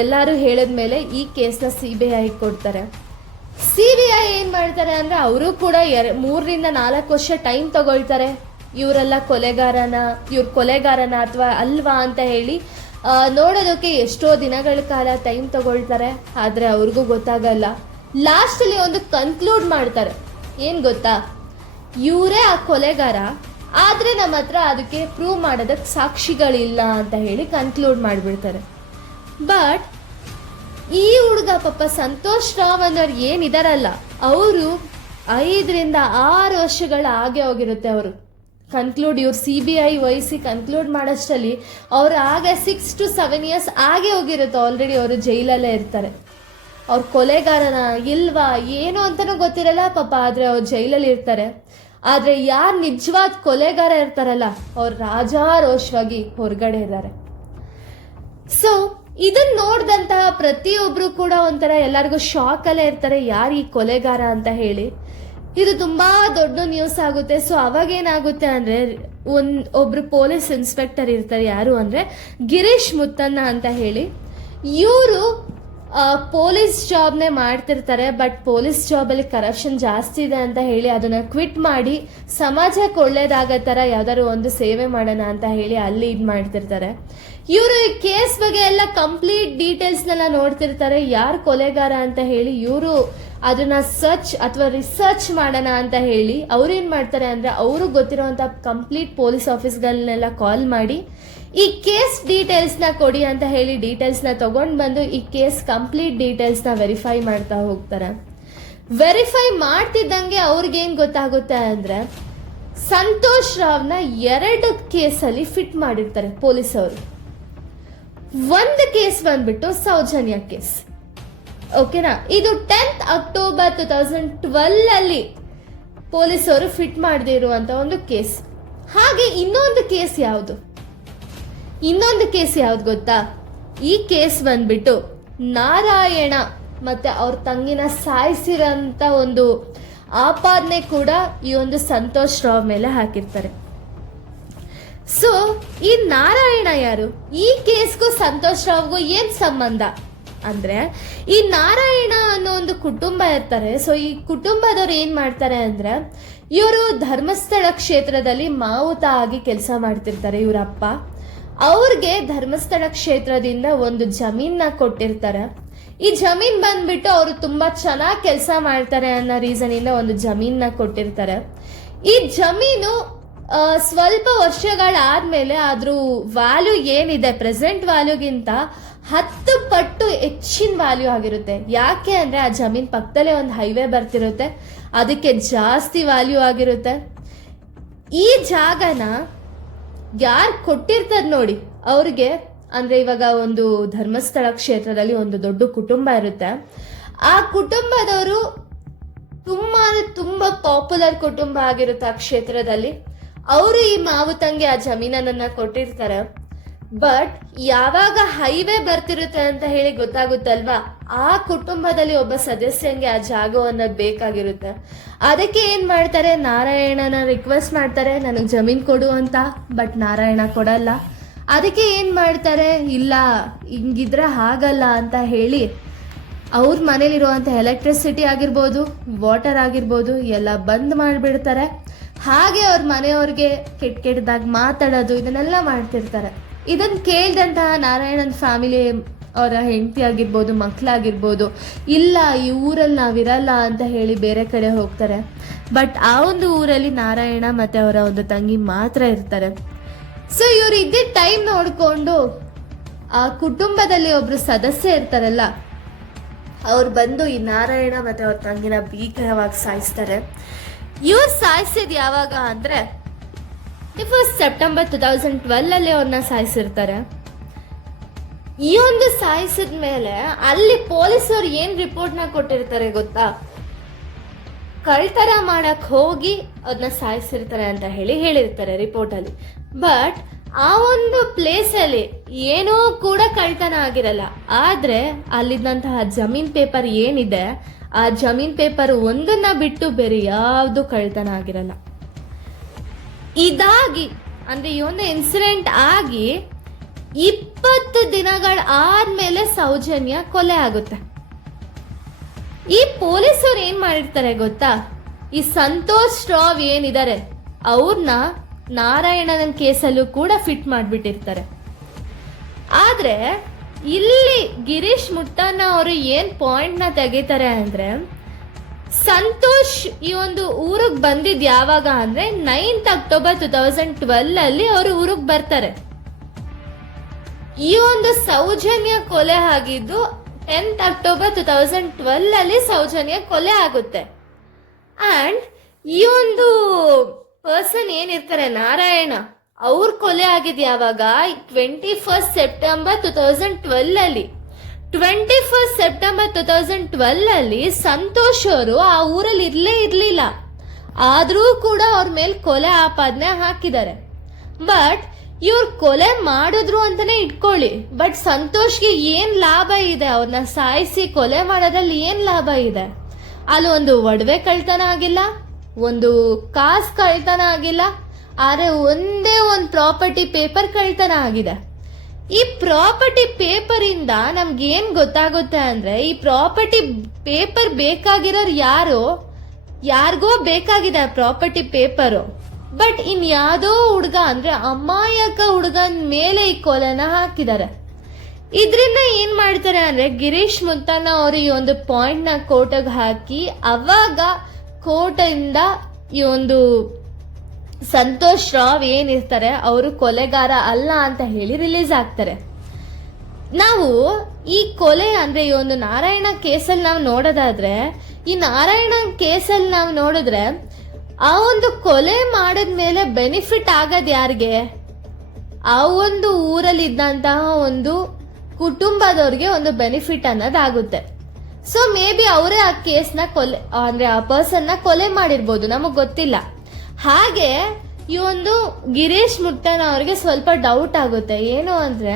ಎಲ್ಲರೂ ಹೇಳಿದ್ಮೇಲೆ ಈ ಕೇಸ್ನ ಸಿ ಬಿ ಐ ಕೊಡ್ತಾರೆ. ಸಿ ಬಿ ಐ ಏನು ಮಾಡ್ತಾರೆ ಅಂದ್ರೆ ಅವರು ಕೂಡ ಎರ, ಮೂರರಿಂದ ನಾಲ್ಕು ವರ್ಷ ಟೈಮ್ ತಗೊಳ್ತಾರೆ. ಇವರೆಲ್ಲ ಕೊಲೆಗಾರನ, ಇವ್ರ ಕೊಲೆಗಾರನ ಅಥವಾ ಅಲ್ವಾ ಅಂತ ಹೇಳಿ ನೋಡೋದಕ್ಕೆ ಎಷ್ಟೋ ದಿನಗಳ ಕಾಲ ಟೈಮ್ ತಗೊಳ್ತಾರೆ, ಆದ್ರೆ ಅವ್ರಿಗೂ ಗೊತ್ತಾಗಲ್ಲ. ಲಾಸ್ಟಲ್ಲಿ ಒಂದು ಕನ್ಕ್ಲೂಡ್ ಮಾಡ್ತಾರೆ. ಏನು ಗೊತ್ತಾ? ಇವರೇ ಆ ಕೊಲೆಗಾರ, ಆದ್ರೆ ನಮ್ಮ ಹತ್ರ ಅದಕ್ಕೆ ಪ್ರೂವ್ ಮಾಡೋದಕ್ಕೆ ಸಾಕ್ಷಿಗಳಿಲ್ಲ ಅಂತ ಹೇಳಿ ಕನ್ಕ್ಲೂಡ್ ಮಾಡಿಬಿಡ್ತಾರೆ. ಬಟ್ ಈ ಹುಡುಗ ಪಾಪ ಸಂತೋಷ್ ರಾವ್ ಅನ್ನೋರು ಏನಿದಾರಲ್ಲ ಅವರು ಐದರಿಂದ ಆರು ವರ್ಷಗಳ ಹಾಗೆ ಹೋಗಿರುತ್ತೆ ಅವರು. ಕನ್ಕ್ಲೂಡ್ ಇವ್ರು ಸಿ ಬಿ ಐ ವಹಿಸಿ ಕನ್ಕ್ಲೂಡ್ ಮಾಡೋಷ್ಟರಲ್ಲಿ ಅವ್ರು ಆಗ ಸಿಕ್ಸ್ ಟು ಸೆವೆನ್ ಇಯರ್ಸ್ ಆಗೇ ಹೋಗಿರುತ್ತೆ ಆಲ್ರೆಡಿ ಅವರು ಜೈಲಲ್ಲೇ ಇರ್ತಾರೆ. ಅವ್ರ ಕೊಲೆಗಾರನ ಇಲ್ವಾ, ಏನು ಅಂತನೂ ಗೊತ್ತಿರಲ್ಲ ಪಾಪ, ಆದ್ರೆ ಅವ್ರು ಜೈಲಲ್ಲಿ ಇರ್ತಾರೆ. ಆದ್ರೆ ಯಾರು ನಿಜವಾದ ಕೊಲೆಗಾರ ಇರ್ತಾರಲ್ಲ, ಅವ್ರು ರಾಜಾರೋಷವಾಗಿ ಹೊರಗಡೆ ಇದ್ದಾರೆ. ಸೊ ಇದನ್ನ ನೋಡಿದಂತಹ ಪ್ರತಿಯೊಬ್ಬರು ಕೂಡ ಒಂಥರ ಎಲ್ಲರಿಗೂ ಅಲ್ಲೇ ಇರ್ತಾರೆ, ಯಾರು ಈ ಕೊಲೆಗಾರ ಅಂತ ಹೇಳಿ. ಇದು ತುಂಬಾ ದೊಡ್ಡ ನ್ಯೂಸ್ ಆಗುತ್ತೆ. ಸೊ ಅವಾಗ ಏನಾಗುತ್ತೆ ಅಂದ್ರೆ, ಒಂದ್ ಒಬ್ರು ಪೊಲೀಸ್ ಇನ್ಸ್ಪೆಕ್ಟರ್ ಇರ್ತಾರೆ, ಯಾರು ಅಂದ್ರೆ ಗಿರೀಶ್ ಮುತ್ತಣ್ಣ ಅಂತ ಹೇಳಿ. ಇವರು ಪೊಲೀಸ್ ಜಾಬ್ನೇ ಮಾಡ್ತಿರ್ತಾರೆ ಬಟ್ ಪೊಲೀಸ್ ಜಾಬಲ್ಲಿ ಕರಪ್ಷನ್ ಜಾಸ್ತಿ ಇದೆ ಅಂತ ಹೇಳಿ ಅದನ್ನ ಕ್ವಿಟ್ ಮಾಡಿ ಸಮಾಜಕ್ಕೆ ಒಳ್ಳೇದಾಗೋ ಥರ ಯಾವ್ದಾದ್ರು ಒಂದು ಸೇವೆ ಮಾಡೋಣ ಅಂತ ಹೇಳಿ ಅಲ್ಲಿ ಇದು ಮಾಡ್ತಿರ್ತಾರೆ. ಇವರು ಈ ಕೇಸ್ ಬಗ್ಗೆ ಎಲ್ಲ ಕಂಪ್ಲೀಟ್ ಡೀಟೇಲ್ಸ್ನೆಲ್ಲ ನೋಡ್ತಿರ್ತಾರೆ, ಯಾರು ಕೊಲೆಗಾರ ಅಂತ ಹೇಳಿ ಇವರು ಅದನ್ನ ಸರ್ಚ್ ಅಥವಾ ರಿಸರ್ಚ್ ಮಾಡೋಣ ಅಂತ ಹೇಳಿ ಅವ್ರೇನ್ ಮಾಡ್ತಾರೆ ಅಂದ್ರೆ ಅವರು ಗೊತ್ತಿರುವಂತ ಕಂಪ್ಲೀಟ್ ಪೊಲೀಸ್ ಆಫೀಸ್ಗಳನ್ನೆಲ್ಲ ಕಾಲ್ ಮಾಡಿ ಈ ಕೇಸ್ ಡೀಟೇಲ್ಸ್ನ ಕೊಡಿ ಅಂತ ಹೇಳಿ ಡೀಟೇಲ್ಸ್ನ ತಗೊಂಡು ಬಂದು ಈ ಕೇಸ್ ಕಂಪ್ಲೀಟ್ ಡೀಟೇಲ್ಸ್ನ ವೆರಿಫೈ ಮಾಡ್ತಾ ಹೋಗ್ತಾರೆ. ವೆರಿಫೈ ಮಾಡ್ತಿದ್ದಂಗೆ ಅವ್ರಿಗೇನು ಗೊತ್ತಾಗುತ್ತೆ ಅಂದ್ರೆ ಸಂತೋಷ್ ರಾವ್ನ ಎರಡು ಕೇಸಲ್ಲಿ ಫಿಟ್ ಮಾಡಿರ್ತಾರೆ ಪೊಲೀಸ್ ಅವರು ಒಂದು ಕೇಸ್ ಬಂದ್ಬಿಟ್ಟು ಸೌಜನ್ಯ ಕೇಸ್. ಓಕೆನಾ? ಇದು tenth October two thousand twelve ಅಲ್ಲಿ ಪೊಲೀಸರು ಫಿಟ್ ಮಾಡದೇ ಇರುವಂತ ಒಂದು ಕೇಸ್. ಹಾಗೆ ಇನ್ನೊಂದು ಕೇಸ್ ಯಾವುದು? ಇನ್ನೊಂದು ಕೇಸ್ ಯಾವ್ದು ಗೊತ್ತಾ? ಈ ಕೇಸ್ ಬಂದ್ಬಿಟ್ಟು ನಾರಾಯಣ ಮತ್ತೆ ಅವ್ರ ತಂಗಿನ ಸಾಯಿಸಿರೋಂಥ ಒಂದು ಆಪಾದನೆ ಕೂಡ ಈ ಒಂದು ಸಂತೋಷ್ ರಾವ್ ಮೇಲೆ ಹಾಕಿರ್ತಾರೆ. ಸೊ ಈ ನಾರಾಯಣ ಯಾರು? ಈ ಕೇಸ್ಗೂ ಸಂತೋಷ್ ರಾವ್ಗೂ ಏನು ಸಂಬಂಧ? ಅಂದ್ರೆ ಈ ನಾರಾಯಣ ಅನ್ನೋ ಒಂದು ಕುಟುಂಬ ಇರ್ತಾರೆ. ಸೊ ಈ ಕುಟುಂಬದವ್ರು ಏನ್ ಮಾಡ್ತಾರೆ ಅಂದ್ರೆ ಇವರು ಧರ್ಮಸ್ಥಳ ಕ್ಷೇತ್ರದಲ್ಲಿ ಮಾವುತ ಆಗಿ ಕೆಲಸ ಮಾಡ್ತಿರ್ತಾರೆ ಇವರ ಅಪ್ಪ. ಅವ್ರಿಗೆ ಧರ್ಮಸ್ಥಳ ಕ್ಷೇತ್ರದಿಂದ ಒಂದು ಜಮೀನ್ನ ಕೊಟ್ಟಿರ್ತಾರೆ. ಈ ಜಮೀನ್ ಬಂದ್ಬಿಟ್ಟು ಅವರು ತುಂಬಾ ಚೆನ್ನಾಗಿ ಕೆಲಸ ಮಾಡ್ತಾರೆ ಅನ್ನೋ ರೀಸನ್ ಇಂದ ಒಂದು ಜಮೀನ್ನ ಕೊಟ್ಟಿರ್ತಾರೆ. ಈ ಜಮೀನು ಸ್ವಲ್ಪ ವರ್ಷಗಳಾದ್ಮೇಲೆ ಅದ್ರ ವ್ಯಾಲ್ಯೂ ಏನಿದೆ ಪ್ರೆಸೆಂಟ್ ವ್ಯಾಲ್ಯೂಗಿಂತ ಹತ್ತು ಪಟ್ಟು ಹೆಚ್ಚಿನ ವ್ಯಾಲ್ಯೂ ಆಗಿರುತ್ತೆ. ಯಾಕೆ ಅಂದ್ರೆ ಆ ಜಮೀನ್ ಪಕ್ಕದಲ್ಲೇ ಒಂದು ಹೈವೇ ಬರ್ತಿರುತ್ತೆ. ಅದಕ್ಕೆ ಜಾಸ್ತಿ ವ್ಯಾಲ್ಯೂ ಆಗಿರುತ್ತೆ. ಈ ಜಾಗನ ಯಾರು ಕೊಟ್ಟಿರ್ತದ ನೋಡಿ. ಅವ್ರಿಗೆ ಅಂದ್ರೆ ಇವಾಗ ಒಂದು ಧರ್ಮಸ್ಥಳ ಕ್ಷೇತ್ರದಲ್ಲಿ ಒಂದು ದೊಡ್ಡ ಕುಟುಂಬ ಇರುತ್ತೆ. ಆ ಕುಟುಂಬದವರು ತುಂಬಾ ತುಂಬಾ ಪಾಪ್ಯುಲರ್ ಕುಟುಂಬ ಆಗಿರುತ್ತೆ ಆ ಕ್ಷೇತ್ರದಲ್ಲಿ. ಅವರು ಈ ಮಾವುತಂಗೆ ಆ ಜಮೀನನ್ನ ಕೊಟ್ಟಿರ್ತಾರೆ. ಬಟ್ ಯಾವಾಗ ಹೈವೇ ಬರ್ತಿರುತ್ತೆ ಅಂತ ಹೇಳಿ ಗೊತ್ತಾಗುತ್ತಲ್ವಾ? ಆ ಕುಟುಂಬದಲ್ಲಿ ಒಬ್ಬ ಸದಸ್ಯಂಗೆ ಆ ಜಾಗವನ್ನ ಬೇಕಾಗಿರುತ್ತೆ. ಅದಕ್ಕೆ ಏನ್ ಮಾಡ್ತಾರೆ? ನಾರಾಯಣನ ರಿಕ್ವೆಸ್ಟ್ ಮಾಡ್ತಾರೆ, ನನಗೆ ಜಮೀನ್ ಕೊಡು ಅಂತ. ಬಟ್ ನಾರಾಯಣ ಕೊಡಲ್ಲ. ಅದಕ್ಕೆ ಏನು ಮಾಡ್ತಾರೆ? ಇಲ್ಲ, ಹಿಂಗಿದ್ರೆ ಆಗಲ್ಲ ಅಂತ ಹೇಳಿ ಅವ್ರ ಮನೇಲಿರುವಂಥ ಎಲೆಕ್ಟ್ರಿಸಿಟಿ ಆಗಿರ್ಬೋದು ವಾಟರ್ ಆಗಿರ್ಬೋದು, ಎಲ್ಲ ಬಂದ್ ಮಾಡಿಬಿಡ್ತಾರೆ. ಹಾಗೆ ಅವ್ರ ಮನೆಯವ್ರಿಗೆ ಕೆಟ್ಟ ಕೆಟ್ಟದಾಗ ಮಾತಾಡೋದು, ಇದನ್ನೆಲ್ಲ ಮಾಡ್ತಿರ್ತಾರೆ. ಇದನ್ನ ಕೇಳಿದಂತಹ ನಾರಾಯಣನ್ ಫ್ಯಾಮಿಲಿ ಅವರ ಹೆಂಡತಿ ಆಗಿರ್ಬೋದು ಮಕ್ಕಳಾಗಿರ್ಬೋದು ಇಲ್ಲ ಈ ಊರಲ್ಲಿ ನಾವಿರಲ್ಲ ಅಂತ ಹೇಳಿ ಬೇರೆ ಕಡೆ ಹೋಗ್ತಾರೆ. ಬಟ್ ಆ ಒಂದು ಊರಲ್ಲಿ ನಾರಾಯಣ ಮತ್ತೆ ಅವರ ಒಂದು ತಂಗಿ ಮಾತ್ರ ಇರ್ತಾರೆ. ಸೊ ಇವ್ರು ಇದ್ದಿದ್ದ ಟೈಮ್ ನೋಡಿಕೊಂಡು ಆ ಕುಟುಂಬದಲ್ಲಿ ಒಬ್ರು ಸದಸ್ಯ ಇರ್ತಾರಲ್ಲ, ಅವ್ರು ಬಂದು ಈ ನಾರಾಯಣ ಮತ್ತೆ ಅವ್ರ ತಂಗಿನ ಭೀಕರವಾಗಿ ಸಾಯಿಸ್ತಾರೆ. ಇವ್ರು ಸಾಯಿಸಿದ ಯಾವಾಗ ಅಂದ್ರೆ first September two thousand twelve ಅಲ್ಲಿ ಅವ್ರನ್ನ ಸಾಯಿಸಿರ್ತಾರೆ. ಈ ಒಂದು ಸಾಯಿಸಿದ ಮೇಲೆ ಅಲ್ಲಿ ಪೊಲೀಸರು ಏನ್ ರಿಪೋರ್ಟ್ನ ಕೊಟ್ಟಿರ್ತಾರೆ ಗೊತ್ತಾ? ಕಳ್ತನ ಮಾಡಕ್ ಹೋಗಿ ಅದನ್ನ ಸಾಯಿಸಿರ್ತಾರೆ ಅಂತ ಹೇಳಿ ಹೇಳಿರ್ತಾರೆ ರಿಪೋರ್ಟ್ ಅಲ್ಲಿ ಬಟ್ ಆ ಒಂದು ಪ್ಲೇಸ್ ಅಲ್ಲಿ ಏನೂ ಕೂಡ ಕಳ್ತನ ಆಗಿರಲ್ಲ. ಆದ್ರೆ ಅಲ್ಲಿದ್ದಂತಹ ಜಮೀನ್ ಪೇಪರ್ ಏನಿದೆ, ಆ ಜಮೀನ್ ಪೇಪರ್ ಒಂದನ್ನ ಬಿಟ್ಟು ಬೇರೆ ಯಾವುದು ಕಳ್ತನ ಆಗಿರಲ್ಲ. ಇದಾಗಿ, ಅಂದ್ರೆ ಈ ಒಂದು ಇನ್ಸಿಡೆಂಟ್ ಆಗಿ ಇಪ್ಪತ್ತು ದಿನಗಳ ಆದ್ಮೇಲೆ ಸೌಜನ್ಯ ಕೊಲೆ ಆಗುತ್ತೆ. ಈ ಪೊಲೀಸರು ಏನ್ ಮಾಡಿರ್ತಾರೆ ಗೊತ್ತಾ? ಈ ಸಂತೋಷ್ ಸ್ಟ್ರಾವ್ ಏನಿದ್ದಾರೆ ಅವ್ರನ್ನ ನಾರಾಯಣನ ಕೇಸಲ್ಲೂ ಕೂಡ ಫಿಟ್ ಮಾಡಿಬಿಟ್ಟಿರ್ತಾರೆ. ಆದ್ರೆ ಇಲ್ಲಿ ಗಿರೀಶ್ ಮುಟ್ಟಣ್ಣ ಅವರು ಏನ್ ಪಾಯಿಂಟ್ನ ತೆಗಿತಾರೆ ಅಂದ್ರೆ ಸಂತೋಷ್, ಈ ಒಂದು ಊರಿಗೆ ಬಂದಿದ್ ಯಾವಾಗ ಅಂದ್ರೆ ninth October two thousand twelve ಅಲ್ಲಿ ಅವರು ಊರಿಗೆ ಬರ್ತಾರೆ. ಈ ಒಂದು ಸೌಜನ್ಯ ಕೊಲೆ ಆಗಿದ್ದು tenth October two thousand twelve ಅಲ್ಲಿ ಸೌಜನ್ಯ ಕೊಲೆ ಆಗುತ್ತೆ. ಅಂಡ್ ಈ ಒಂದು ಪರ್ಸನ್ ಏನಿರ್ತಾರೆ, ನಾರಾಯಣ, ಅವ್ರ ಕೊಲೆ ಆಗಿದ್ ಯಾವಾಗ? Twenty first September two thousand twelve ಅಲ್ಲಿ twenty first September two thousand twelve ಅಲ್ಲಿ ಸಂತೋಷ್ ಅವರು ಆ ಊರಲ್ಲಿ ಇರಲೇ ಇರಲಿಲ್ಲ. ಆದರೂ ಕೂಡ ಅವ್ರ ಮೇಲೆ ಕೊಲೆ ಆಪಾದನೆ ಹಾಕಿದ್ದಾರೆ. ಬಟ್ ಇವ್ರು ಕೊಲೆ ಮಾಡಿದ್ರು ಅಂತಾನೆ ಇಟ್ಕೊಳ್ಳಿ. ಬಟ್ ಸಂತೋಷ್ಗೆ ಏನ್ ಲಾಭ ಇದೆ? ಅವ್ರನ್ನ ಸಾಯಿಸಿ ಕೊಲೆ ಮಾಡೋದ್ರಲ್ಲಿ ಏನ್ ಲಾಭ ಇದೆ? ಅಲ್ಲಿ ಒಂದು ಒಡವೆ ಕಳ್ತನ ಆಗಿಲ್ಲ, ಒಂದು ಕಾಸು ಕಳ್ತನ ಆಗಿಲ್ಲ, ಆದರೆ ಒಂದೇ ಒಂದು ಪ್ರಾಪರ್ಟಿ ಪೇಪರ್ ಕಳ್ತನ ಆಗಿದೆ. ಈ ಪ್ರಾಪರ್ಟಿ ಪೇಪರ್ ಇಂದ ನಮ್ಗೆ ಏನ್ ಗೊತ್ತಾಗುತ್ತೆ ಅಂದ್ರೆ, ಈ ಪ್ರಾಪರ್ಟಿ ಪೇಪರ್ ಬೇಕಾಗಿರೋರು ಯಾರು? ಯಾರಿಗೋ ಬೇಕಾಗಿದೆ ಪ್ರಾಪರ್ಟಿ ಪೇಪರು ಬಟ್ ಇನ್ ಯಾವುದೋ ಹುಡುಗ ಅಂದ್ರೆ, ಅಮಾಯಕ ಹುಡುಗನ ಮೇಲೆ ಈ ಕೊಲೆನ ಹಾಕಿದ್ದಾರೆ ಇದರಿಂದ ಏನ್ ಮಾಡ್ತಾರೆ ಅಂದ್ರೆ, ಗಿರೀಶ್ ಮುತ್ತಾನ ಅವರು ಈ ಒಂದು ಪಾಯಿಂಟ್ನ ಹಾಕಿ, ಅವಾಗ ಕೋಟೆಯಿಂದ ಈ ಒಂದು ಸಂತೋಷ್ ರಾವ್ ಏನಿರ್ತಾರೆ ಅವರು ಕೊಲೆಗಾರ ಅಲ್ಲ ಅಂತ ಹೇಳಿ ರಿಲೀಸ್ ಆಗ್ತಾರೆ. ನಾವು ಈ ಕೊಲೆ ಅಂದ್ರೆ ಈ ಒಂದು ನಾರಾಯಣ ಕೇಸಲ್ಲಿ ನಾವು ನೋಡೋದಾದ್ರೆ, ಈ ನಾರಾಯಣ ಕೇಸಲ್ಲಿ ನಾವು ನೋಡಿದ್ರೆ, ಆ ಒಂದು ಕೊಲೆ ಮಾಡಿದ್ಮೇಲೆ ಬೆನಿಫಿಟ್ ಆಗದ್ ಯಾರಿಗೆ? ಆ ಒಂದು ಊರಲ್ಲಿ ಇದ್ದಂತಹ ಒಂದು ಕುಟುಂಬದವ್ರಿಗೆ ಒಂದು ಬೆನಿಫಿಟ್ ಅನ್ನೋದಾಗುತ್ತೆ. ಸೊ ಮೇ ಬಿ ಅವರೇ ಆ ಕೇಸ್ನ ಕೊಲೆ, ಅಂದ್ರೆ ಆ ಪರ್ಸನ್ನ ಕೊಲೆ ಮಾಡಿರ್ಬೋದು, ನಮಗ್ ಗೊತ್ತಿಲ್ಲ. ಹಾಗೆ ಈ ಒಂದು ಗಿರೀಶ್ ಮುಟ್ಟನ ಅವ್ರಿಗೆ ಸ್ವಲ್ಪ ಡೌಟ್ ಆಗುತ್ತೆ. ಏನು ಅಂದ್ರೆ,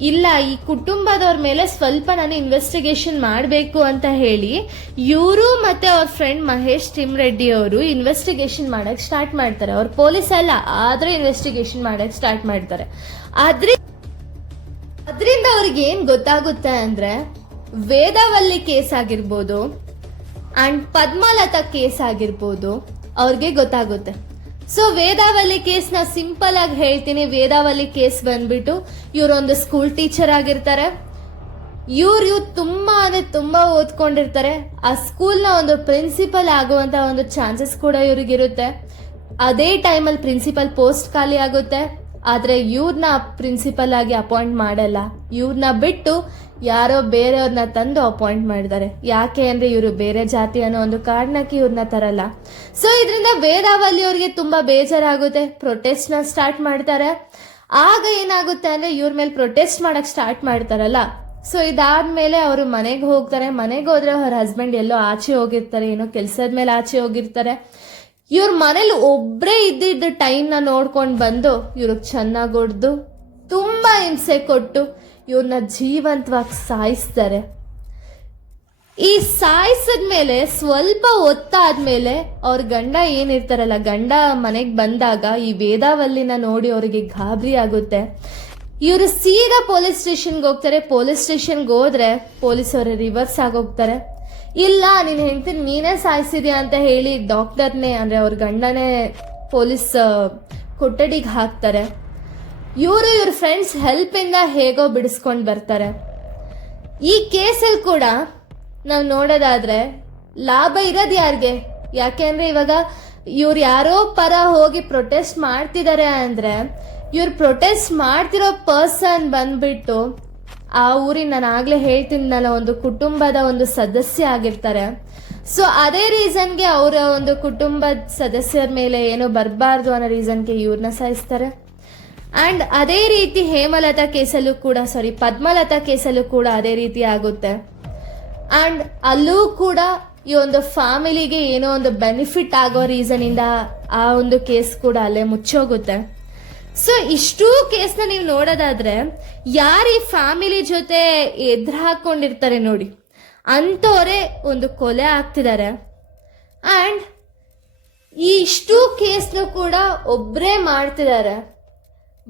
ಇಲ್ಲ, ಈ ಕುಟುಂಬದವ್ರ ಮೇಲೆ ಸ್ವಲ್ಪ ನಾನು ಇನ್ವೆಸ್ಟಿಗೇಷನ್ ಮಾಡಬೇಕು ಅಂತ ಹೇಳಿ ಇವರು ಮತ್ತೆ ಅವ್ರ ಫ್ರೆಂಡ್ ಮಹೇಶ್ ಟಿಮ್ ರೆಡ್ಡಿ ಅವರು ಇನ್ವೆಸ್ಟಿಗೇಷನ್ ಮಾಡಕ್ ಸ್ಟಾರ್ಟ್ ಮಾಡ್ತಾರೆ. ಅವ್ರು ಪೊಲೀಸ್ ಅಲ್ಲ, ಆದ್ರೆ ಇನ್ವೆಸ್ಟಿಗೇಷನ್ ಮಾಡೋಕ್ಕೆ ಸ್ಟಾರ್ಟ್ ಮಾಡ್ತಾರೆ. ಆದ್ರೆ ಅದರಿಂದ ಅವ್ರಿಗೆ ಏನ್ ಗೊತ್ತಾಗುತ್ತೆ ಅಂದ್ರೆ, ವೇದಾವಲ್ಲಿ ಕೇಸ್ ಆಗಿರ್ಬೋದು ಅಂಡ್ ಪದ್ಮಲತಾ ಕೇಸ್ ಆಗಿರ್ಬೋದು ಅವ್ರಿಗೆ ಗೊತ್ತಾಗುತ್ತೆ. ಸೊ ವೇದಾವಲಿ ಕೇಸ್ನ ಸಿಂಪಲ್ ಆಗಿ ಹೇಳ್ತೀನಿ. ವೇದಾವಲಿ ಕೇಸ್ ಬಂದ್ಬಿಟ್ಟು ಇವರೊಂದು ಸ್ಕೂಲ್ ಟೀಚರ್ ಆಗಿರ್ತಾರೆ. ಇವ್ರು ಇವ್ರು ತುಂಬಾ ಅಂದ್ರೆ ತುಂಬಾ ಓದ್ಕೊಂಡಿರ್ತಾರೆ. ಆ ಸ್ಕೂಲ್ನ ಒಂದು ಪ್ರಿನ್ಸಿಪಲ್ ಆಗುವಂತ ಒಂದು ಚಾನ್ಸಸ್ ಕೂಡ ಇವ್ರಿಗಿರುತ್ತೆ. ಅದೇ ಟೈಮಲ್ಲಿ ಪ್ರಿನ್ಸಿಪಲ್ ಪೋಸ್ಟ್ ಖಾಲಿ ಆಗುತ್ತೆ. ಆದ್ರೆ ಇವ್ರನ್ನ ಪ್ರಿನ್ಸಿಪಲ್ ಆಗಿ ಅಪಾಯಿಂಟ್ ಮಾಡಲ್ಲ. ಇವ್ರನ್ನ ಬಿಟ್ಟು ಯಾರೋ ಬೇರೆಯವ್ರನ್ನ ತಂದು ಅಪಾಯಿಂಟ್ ಮಾಡಿದ್ದಾರೆ. ಯಾಕೆ ಅಂದ್ರೆ ಇವರು ಬೇರೆ ಜಾತಿ ಅನ್ನೋ ಒಂದು ಕಾರಣಕ್ಕೆ ಇವ್ರನ್ನ ತರಲ್ಲ. ಸೊ ಇದರಿಂದ ವೇದಾವಲ್ಲಿ ಅವ್ರಿಗೆ ತುಂಬಾ ಬೇಜಾರಾಗುತ್ತೆ. ಪ್ರೊಟೆಸ್ಟ್ನ ಸ್ಟಾರ್ಟ್ ಮಾಡ್ತಾರೆ. ಆಗ ಏನಾಗುತ್ತೆ ಅಂದ್ರೆ ಇವ್ರ ಮೇಲೆ ಪ್ರೊಟೆಸ್ಟ್ ಮಾಡಕ್ ಸ್ಟಾರ್ಟ್ ಮಾಡ್ತಾರಲ್ಲ. ಸೊ ಇದಾದ್ಮೇಲೆ ಅವರು ಮನೆಗೆ ಹೋಗ್ತಾರೆ. ಮನೆಗೆ ಹೋದ್ರೆ ಅವ್ರ ಹಸ್ಬೆಂಡ್ ಎಲ್ಲೋ ಆಚೆ ಹೋಗಿರ್ತಾರೆ, ಏನೋ ಕೆಲ್ಸದ ಮೇಲೆ ಆಚೆ ಹೋಗಿರ್ತಾರೆ. ಇವ್ರ ಮನೇಲಿ ಒಬ್ರೇ ಇದ್ದಿದ್ದ ಟೈಮ್ನ ನೋಡ್ಕೊಂಡು ಬಂದು ಇವ್ರಿಗೆ ಚೆನ್ನಾಗಿ ಹೊಡೆದು ತುಂಬಾ ಹಿಂಸೆ ಕೊಟ್ಟು ಇವ್ರನ್ನ ಜೀವಂತವಾಗಿ ಸಾಯಿಸ್ತಾರೆ. ಈ ಸಾಯಿಸಿದ್ಮೇಲೆ ಸ್ವಲ್ಪ ಹೊತ್ತಾದ್ಮೇಲೆ ಅವ್ರ ಗಂಡ ಏನಿರ್ತಾರಲ್ಲ, ಗಂಡ ಮನೆಗೆ ಬಂದಾಗ ಈ ವೇದಾವಲ್ಲಿನ ನೋಡಿ ಅವರಿಗೆ ಗಾಬರಿ ಆಗುತ್ತೆ. ಇವರು ಸೀದಾ ಪೊಲೀಸ್ ಸ್ಟೇಷನ್ಗೆ ಹೋಗ್ತಾರೆ. ಪೊಲೀಸ್ ಸ್ಟೇಷನ್ಗೆ ಹೋದ್ರೆ ಪೊಲೀಸ್ ಅವರು ರಿವರ್ಸ್ ಆಗೋಗ್ತಾರೆ. ಇಲ್ಲ, ನೀನ್ ಹೆಂಡತಿ, ನೀನೇ ಸಾಯಿಸಿದ್ಯಾ ಅಂತ ಹೇಳಿ ಡಾಕ್ಟರ್ನೇ ಅಂದ್ರೆ ಅವ್ರ ಗಂಡನೇ ಪೊಲೀಸ್ ಕೊಠಡಿಗೆ ಹಾಕ್ತಾರೆ. ಇವರು ಇವ್ರ ಫ್ರೆಂಡ್ಸ್ ಹೆಲ್ಪಿಂದ ಹೇಗೋ ಬಿಡಿಸ್ಕೊಂಡು ಬರ್ತಾರೆ. ಈ ಕೇಸಲ್ಲಿ ಕೂಡ ನಾವು ನೋಡೋದಾದ್ರೆ ಲಾಭ ಇರೋದು ಯಾರಿಗೆ? ಯಾಕೆ ಅಂದ್ರೆ ಇವಾಗ ಇವ್ರು ಯಾರೋ ಪರ ಹೋಗಿ ಪ್ರೊಟೆಸ್ಟ್ ಮಾಡ್ತಿದ್ದಾರೆ ಅಂದ್ರೆ ಇವ್ರು ಪ್ರೊಟೆಸ್ಟ್ ಮಾಡ್ತಿರೋ ಪರ್ಸನ್ ಬಂದ್ಬಿಟ್ಟು ಆ ಊರಿನ ನಾನು ಆಗಲೇ ಹೇಳ್ತಿದ್ನಲ್ಲ, ಒಂದು ಕುಟುಂಬದ ಒಂದು ಸದಸ್ಯ ಆಗಿರ್ತಾರೆ. ಸೊ ಅದೇ ರೀಸನ್ಗೆ ಅವರ ಒಂದು ಕುಟುಂಬದ ಸದಸ್ಯರ ಮೇಲೆ ಏನೋ ಬರಬಾರ್ದು ಅನ್ನೋ ರೀಸನ್ಗೆ ಇವ್ರನ್ನ ಸಾಯಿಸ್ತಾರೆ. ಅಂಡ್ ಅದೇ ರೀತಿ ಹೇಮಲತಾ ಕೇಸಲ್ಲೂ ಕೂಡ ಸಾರಿ ಪದ್ಮಲತಾ ಕೇಸಲ್ಲೂ ಕೂಡ ಅದೇ ರೀತಿ ಆಗುತ್ತೆ. ಆ್ಯಂಡ್ ಅಲ್ಲೂ ಕೂಡ ಈ ಒಂದು ಫ್ಯಾಮಿಲಿಗೆ ಏನೋ ಒಂದು ಬೆನಿಫಿಟ್ ಆಗೋ ರೀಸನ್ ಇಂದ ಆ ಒಂದು ಕೇಸ್ ಕೂಡ ಅಲ್ಲೇ ಮುಚ್ಚೋಗುತ್ತೆ. ಸೊ ಇಷ್ಟೂ ಕೇಸ್ನ ನೀವು ನೋಡೋದಾದ್ರೆ, ಯಾರು ಈ ಫ್ಯಾಮಿಲಿ ಜೊತೆ ಎದ್ರ ಹಾಕೊಂಡಿರ್ತಾರೆ ನೋಡಿ. ಅಂಥವರೇ ಒಂದು ಕೊಲೆ ಆಗ್ತಿದ್ದಾರೆ. ಆ್ಯಂಡ್ ಈ ಇಷ್ಟೂ ಕೇಸ್ನು ಕೂಡ ಒಬ್ಬರೇ ಮಾಡ್ತಿದ್ದಾರೆ.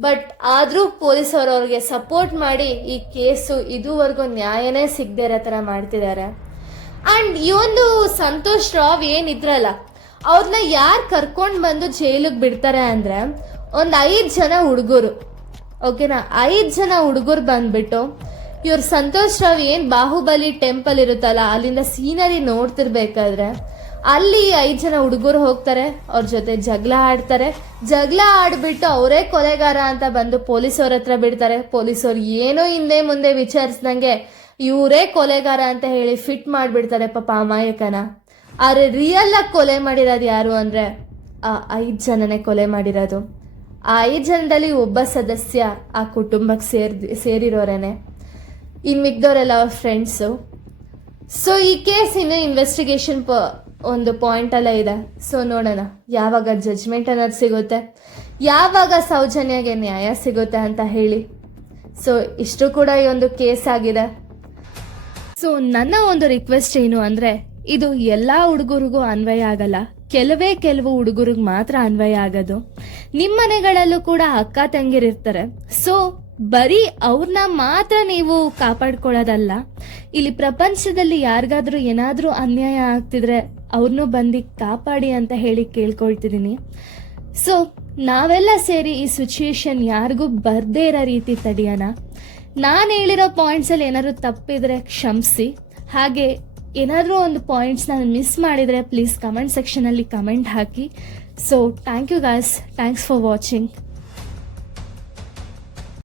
ಬಟ್ ಆದರೂ ಪೊಲೀಸರು ಅವ್ರಿಗೆ ಸಪೋರ್ಟ್ ಮಾಡಿ ಈ ಕೇಸು ಇದುವರೆಗೂ ನ್ಯಾಯನೇ ಸಿಗದೆ ಇರೋ ಥರ ಮಾಡ್ತಿದ್ದಾರೆ. ಆ್ಯಂಡ್ ಈ ಒಂದು ಸಂತೋಷ್ ರಾವ್ ಏನಿದ್ರಲ್ಲ ಅವ್ರನ್ನ ಯಾರು ಕರ್ಕೊಂಡು ಬಂದು ಜೈಲಿಗೆ ಬಿಡ್ತಾರೆ ಅಂದರೆ ಒಂದು ಐದು ಜನ ಹುಡುಗರು. ಓಕೆನಾ ಐದು ಜನ ಹುಡುಗರು ಬಂದ್ಬಿಟ್ಟು ಇವ್ರ ಸಂತೋಷ್ ರಾವ್ ಏನು ಬಾಹುಬಲಿ ಟೆಂಪಲ್ ಇರುತ್ತಲ್ಲ, ಅಲ್ಲಿಂದ ಸೀನರಿ ನೋಡ್ತಿರ್ಬೇಕಾದ್ರೆ ಅಲ್ಲಿ ಐದು ಜನ ಹುಡುಗರು ಹೋಗ್ತಾರೆ, ಅವ್ರ ಜೊತೆ ಜಗಳ ಆಡ್ತಾರೆ. ಜಗಳ ಆಡ್ಬಿಟ್ಟು ಅವರೇ ಕೊಲೆಗಾರ ಅಂತ ಬಂದು ಪೊಲೀಸವ್ರ ಹತ್ರ ಬಿಡ್ತಾರೆ. ಪೊಲೀಸವ್ರು ಏನೋ ಹಿಂದೆ ಮುಂದೆ ವಿಚಾರಿಸ್ದಂಗೆ ಇವರೇ ಕೊಲೆಗಾರ ಅಂತ ಹೇಳಿ ಫಿಟ್ ಮಾಡಿಬಿಡ್ತಾರೆ ಪಾಪ ಅಮಾಯಕನ. ಆದರೆ ರಿಯಲ್ ಆಗಿ ಕೊಲೆ ಮಾಡಿರೋದು ಯಾರು ಅಂದ್ರೆ, ಆ ಐದು ಜನನೇ ಕೊಲೆ ಮಾಡಿರೋದು. ಆ ಐದು ಜನದಲ್ಲಿ ಒಬ್ಬ ಸದಸ್ಯ ಆ ಕುಟುಂಬಕ್ಕೆ ಸೇರ್ ಸೇರಿರೋರೇನೆ. ಇನ್ನು ಮಿಕ್ದವರೆಲ್ಲ ಅವ್ರ ಫ್ರೆಂಡ್ಸು ಸೊ ಈ ಕೇಸ್ ಇನ್ನು ಇನ್ವೆಸ್ಟಿಗೇಷನ್ ಪ ಒಂದು ಪಾಯಿಂಟ್ ಅಲ್ಲ ಇದೆ. ಸೊ ನೋಡೋಣ. ಯಾವಾಗ ಜಜ್ಮೆಂಟ್ ಅನ್ನೋದು ಸಿಗುತ್ತೆ? ಯಾವಾಗ ಸೌಜನ್ಯಗೆ ನ್ಯಾಯ ಸಿಗುತ್ತೆ ಅಂತ ಹೇಳಿ. ಸೊ ಇಷ್ಟು ಕೂಡ ಈ ಒಂದು ಕೇಸ್ ಆಗಿದೆ. ಸೊ ನನ್ನ ಒಂದು ರಿಕ್ವೆಸ್ಟ್ ಏನು ಅಂದ್ರೆ, ಇದು ಎಲ್ಲ ಹುಡುಗರಿಗೂ ಅನ್ವಯ ಆಗಲ್ಲ. ಕೆಲವೇ ಕೆಲವು ಹುಡುಗರಿಗೆ ಮಾತ್ರ ಅನ್ವಯ ಆಗೋದು. ನಿಮ್ಮ ಮನೆಗಳಲ್ಲೂ ಕೂಡ ಅಕ್ಕ ತಂಗಿರಿರ್ತಾರೆ ಸೊ ಬರೀ ಅವ್ರನ್ನ ಮಾತ್ರ ನೀವು ಕಾಪಾಡ್ಕೊಳ್ಳೋದಲ್ಲ. ಇಲ್ಲಿ ಪ್ರಪಂಚದಲ್ಲಿ ಯಾರಿಗಾದ್ರೂ ಏನಾದರೂ ಅನ್ಯಾಯ ಆಗ್ತಿದ್ರೆ ಅವ್ರನ್ನೂ ಬಂದು ಕಾಪಾಡಿ ಅಂತ ಹೇಳಿ ಕೇಳ್ಕೊಳ್ತಿದ್ದೀನಿ. ಸೊ ನಾವೆಲ್ಲ ಸೇರಿ ಈ ಸಿಚುಯೇಷನ್ ಯಾರಿಗೂ ಬರದೇ ಇರೋ ರೀತಿ ತಡೆಯೋಣ. ನಾನು ಹೇಳಿರೋ ಪಾಯಿಂಟ್ಸಲ್ಲಿ ಏನಾದರೂ ತಪ್ಪಿದರೆ ಕ್ಷಮಿಸಿ. ಹಾಗೆ ಏನಾದರೂ ಒಂದು ಪಾಯಿಂಟ್ಸ್ ನಾನು ಮಿಸ್ ಮಾಡಿದರೆ ಪ್ಲೀಸ್ ಕಮೆಂಟ್ ಸೆಕ್ಷನಲ್ಲಿ comment hockey. So thank you guys thanks for watching